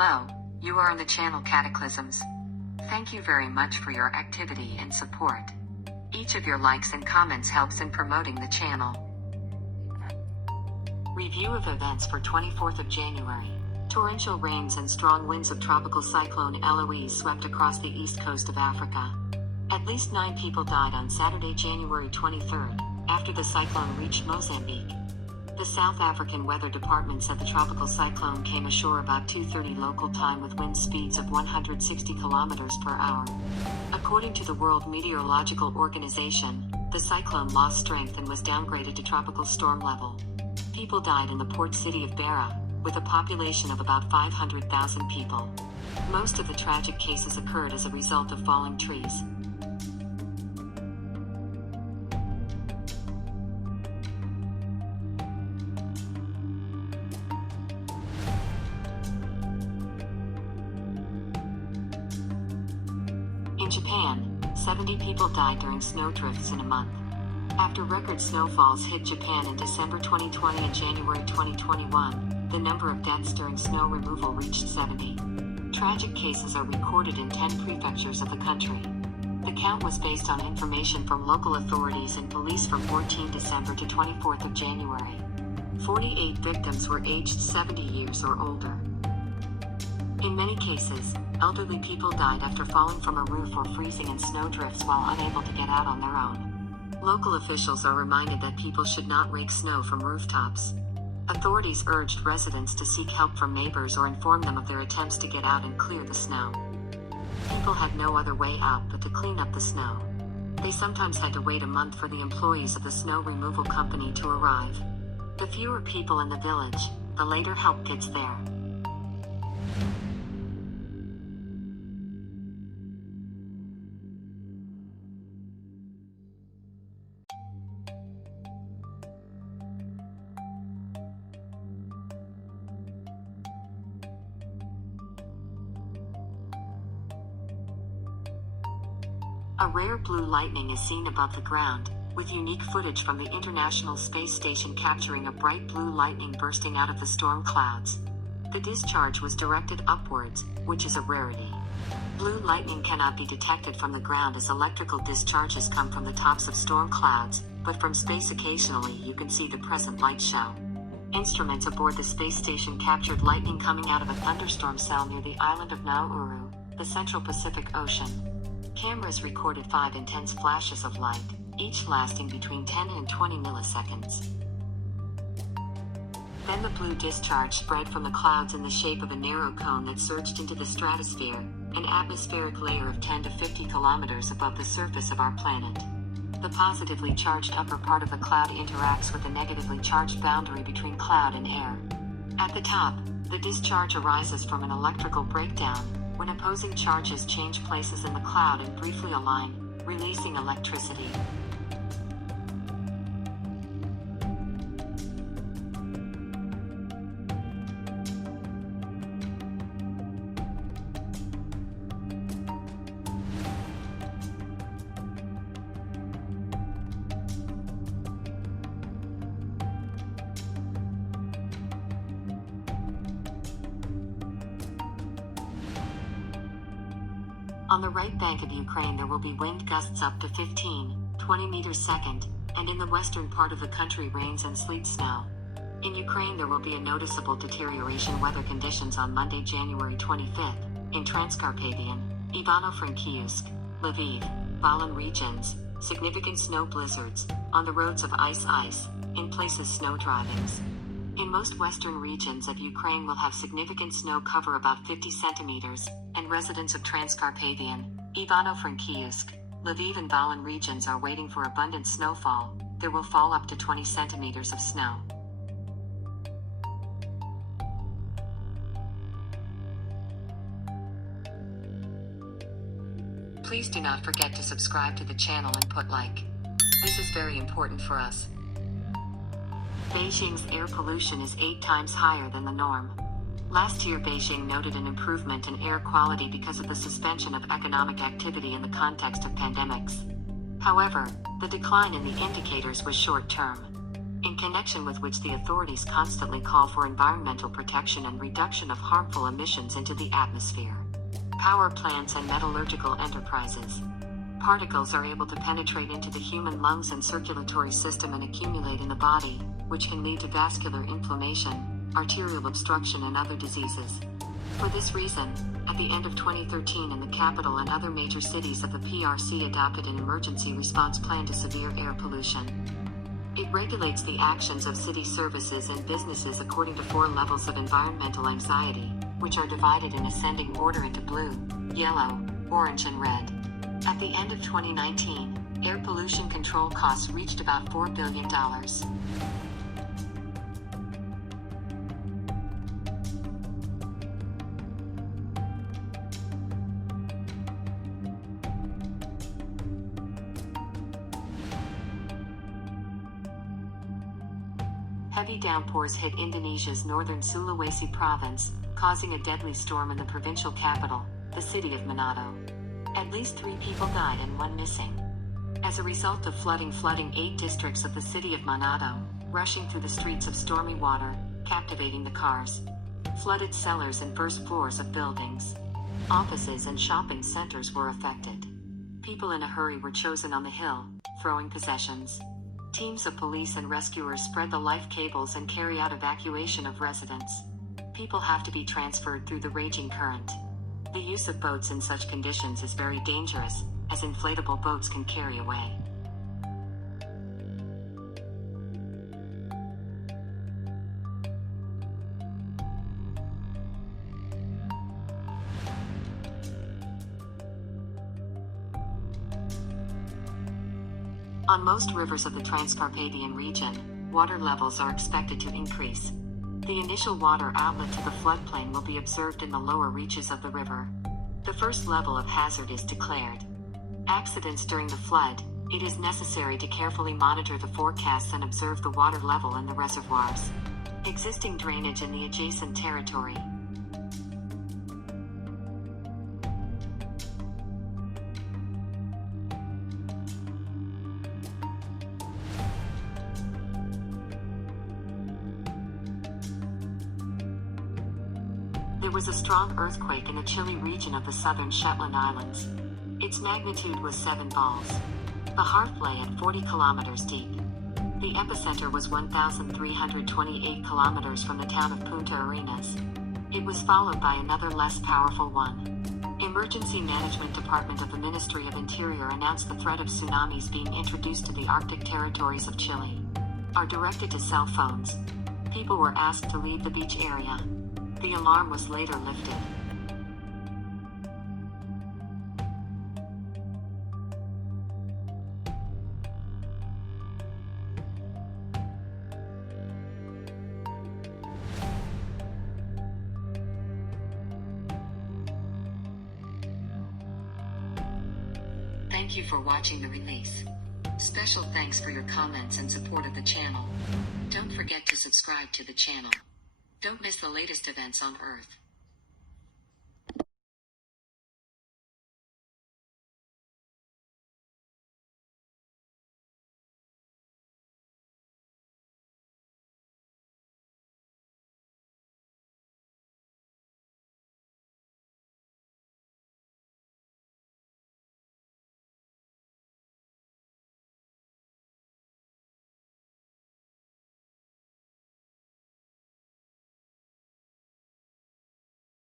Hello, you are on the channel Cataclysms. Thank you very much for your activity and support. Each of your likes and comments helps in promoting the channel. Review of events for 24th of January. Torrential rains and strong winds of tropical cyclone Eloise swept across the east coast of Africa. At least 9 people died on Saturday, January 23rd, after the cyclone reached Mozambique. The South African Weather Department said the tropical cyclone came ashore about 2:30 local time with wind speeds of 160 kilometers per hour. According to the World Meteorological Organization, the cyclone lost strength and was downgraded to tropical storm level. People died in the port city of Beira, with a population of about 500,000 people. Most of the tragic cases occurred as a result of falling trees. In Japan, 70 people died during snowdrifts in a month. After record snowfalls hit Japan in December 2020 and January 2021, the number of deaths during snow removal reached 70. Tragic cases are recorded in 10 prefectures of the country. The count was based on information from local authorities and police from 14 December to 24th of January. 48 victims were aged 70 years or older. In many cases, elderly people died after falling from a roof or freezing in snowdrifts while unable to get out on their own. Local officials are reminded that people should not rake snow from rooftops. Authorities urged residents to seek help from neighbors or inform them of their attempts to get out and clear the snow. People had no other way out but to clean up the snow. They sometimes had to wait a month for the employees of the snow removal company to arrive. The fewer people in the village, the later help gets there. A rare blue lightning is seen above the ground, with unique footage from the International Space Station capturing a bright blue lightning bursting out of the storm clouds. The discharge was directed upwards, which is a rarity. Blue lightning cannot be detected from the ground as electrical discharges come from the tops of storm clouds, but from space occasionally you can see the present light show. Instruments aboard the space station captured lightning coming out of a thunderstorm cell near the island of Nauru, the Central Pacific Ocean. Cameras recorded 5 intense flashes of light, each lasting between 10 and 20 milliseconds. Then the blue discharge spread from the clouds in the shape of a narrow cone that surged into the stratosphere, an atmospheric layer of 10 to 50 kilometers above the surface of our planet. The positively charged upper part of the cloud interacts with the negatively charged boundary between cloud and air. At the top, the discharge arises from an electrical breakdown, when opposing charges change places in the cloud and briefly align, releasing electricity. On the right bank of Ukraine there will be wind gusts up to 15-20 meters second, and in the western part of the country rains and sleet snow. In Ukraine there will be a noticeable deterioration weather conditions on Monday, January 25th, in Transcarpathian, Ivano-Frankivsk, Lviv, Volyn regions, significant snow blizzards, on the roads of ice, in places snow drivings. In most western regions of Ukraine will have significant snow cover about 50 centimeters, and residents of Transcarpathian, Ivano-Frankivsk, Lviv and Volyn regions are waiting for abundant snowfall. There will fall up to 20 centimeters of snow. Please do not forget to subscribe to the channel and put like. This is very important for us. Beijing's air pollution is 8 times higher than the norm. Last year Beijing noted an improvement in air quality because of the suspension of economic activity in the context of pandemics. However, the decline in the indicators was short-term. in connection with which the authorities constantly call for environmental protection and reduction of harmful emissions into the atmosphere. Power plants and metallurgical enterprises. Particles are able to penetrate into the human lungs and circulatory system and accumulate in the body, which can lead to vascular inflammation, arterial obstruction and other diseases. For this reason, at the end of 2013 in the capital and other major cities of the PRC adopted an emergency response plan to severe air pollution. It regulates the actions of city services and businesses according to 4 levels of environmental anxiety, which are divided in ascending order into blue, yellow, orange and red. At the end of 2019, air pollution control costs reached about $4 billion. Heavy downpours hit Indonesia's northern Sulawesi province, causing a deadly storm in the provincial capital, the city of Manado. At least 3 people died and 1 missing. As a result of flooding 8 districts of the city of Manado, rushing through the streets of stormy water, captivating the cars. Flooded cellars and first floors of buildings. Offices and shopping centers were affected. People in a hurry were chosen on the hill, throwing possessions. Teams of police and rescuers spread the life cables and carry out evacuation of residents. People have to be transferred through the raging current. The use of boats in such conditions is very dangerous, as inflatable boats can carry away. On most rivers of the Transcarpathian region, water levels are expected to increase. The initial water outlet to the floodplain will be observed in the lower reaches of the river. The first level of hazard is declared. Accidents during the flood, it is necessary to carefully monitor the forecasts and observe the water level in the reservoirs. Existing drainage in the adjacent territory. There was a strong earthquake in the Chile region of the southern Shetland Islands. Its magnitude was 7 balls. The heart lay at 40 kilometers deep. The epicenter was 1,328 kilometers from the town of Punta Arenas. It was followed by another less powerful one. Emergency Management Department of the Ministry of Interior announced the threat of tsunamis being introduced to the Arctic territories of Chile. Are directed to cell phones. People were asked to leave the beach area. The alarm was later lifted. Thank you for watching the release. Special thanks for your comments and support of the channel. Don't forget to subscribe to the channel. Don't miss the latest events on Earth.